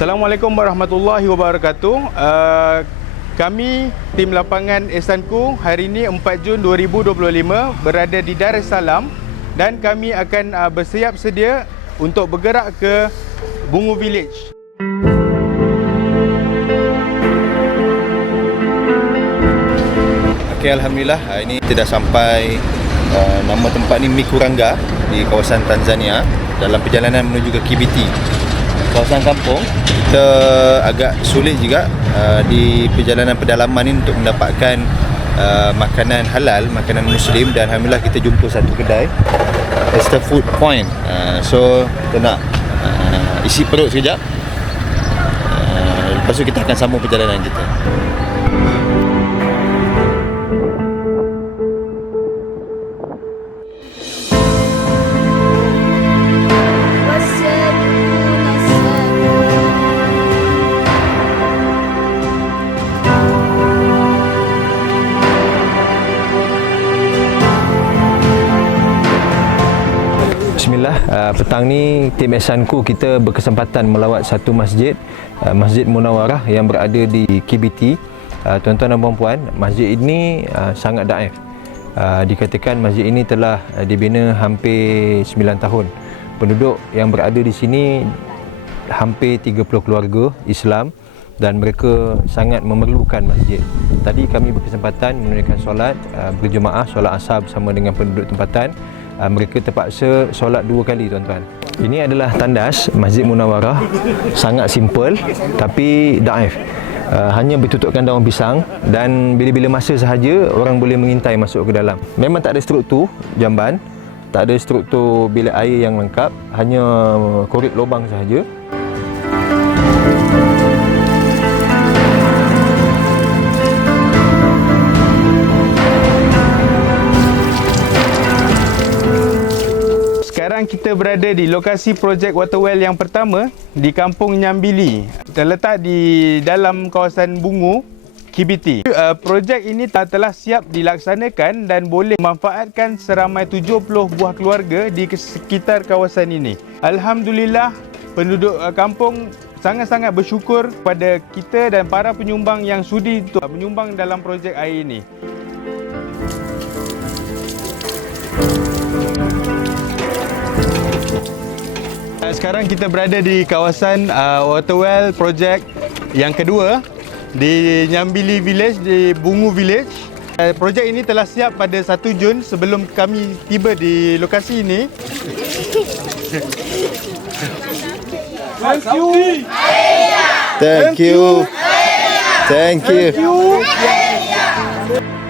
Assalamualaikum warahmatullahi wabarakatuh. Kami tim lapangan Ehsanku hari ini 4 Jun 2025 berada di Dar es Salaam dan kami akan bersiap sedia untuk bergerak ke Bungu Village. Okay, Alhamdulillah ini kita dah sampai nama tempat ni Mikuranga di kawasan Tanzania dalam perjalanan menuju ke KBT. Kawasan kampung, kita agak sulit juga di perjalanan pedalaman ini untuk mendapatkan makanan halal, makanan Muslim, dan Alhamdulillah kita jumpa satu kedai, It's the Food Point. So kita nak isi perut sekejap, lepas tu kita akan sambung perjalanan kita. Bismillah, petang ni tim Ehsanku kita berkesempatan melawat satu masjid, Masjid Munawarah yang berada di KBT. Tuan-tuan dan puan-puan, masjid ini sangat daif. Dikatakan masjid ini telah dibina hampir 9 tahun. Penduduk yang berada di sini hampir 30 keluarga Islam dan mereka sangat memerlukan masjid. Tadi kami berkesempatan menunaikan solat berjemaah, solat asar bersama dengan penduduk tempatan. Mereka terpaksa solat 2 kali, tuan-tuan. Ini adalah tandas Masjid Munawarah. Sangat simple tapi daif. Hanya bertutupkan daun pisang dan bila-bila masa sahaja orang boleh mengintai masuk ke dalam. Memang tak ada struktur jamban, tak ada struktur bilik air yang lengkap, hanya korek lubang sahaja. Sekarang kita berada di lokasi projek water well yang pertama di Kampung Nyambili, terletak di dalam kawasan Bungu, KBT. Projek ini telah siap dilaksanakan dan boleh memanfaatkan seramai 70 buah keluarga di sekitar kawasan ini. Alhamdulillah, penduduk kampung sangat-sangat bersyukur pada kita dan para penyumbang yang sudi untuk menyumbang dalam projek air ini. Sekarang kita berada di kawasan water well project yang kedua di Nyambili Village, di Bungu Village. Projek ini telah siap pada 1 Jun sebelum kami tiba di lokasi ini. Thank you. Thank you. Thank you. Thank you.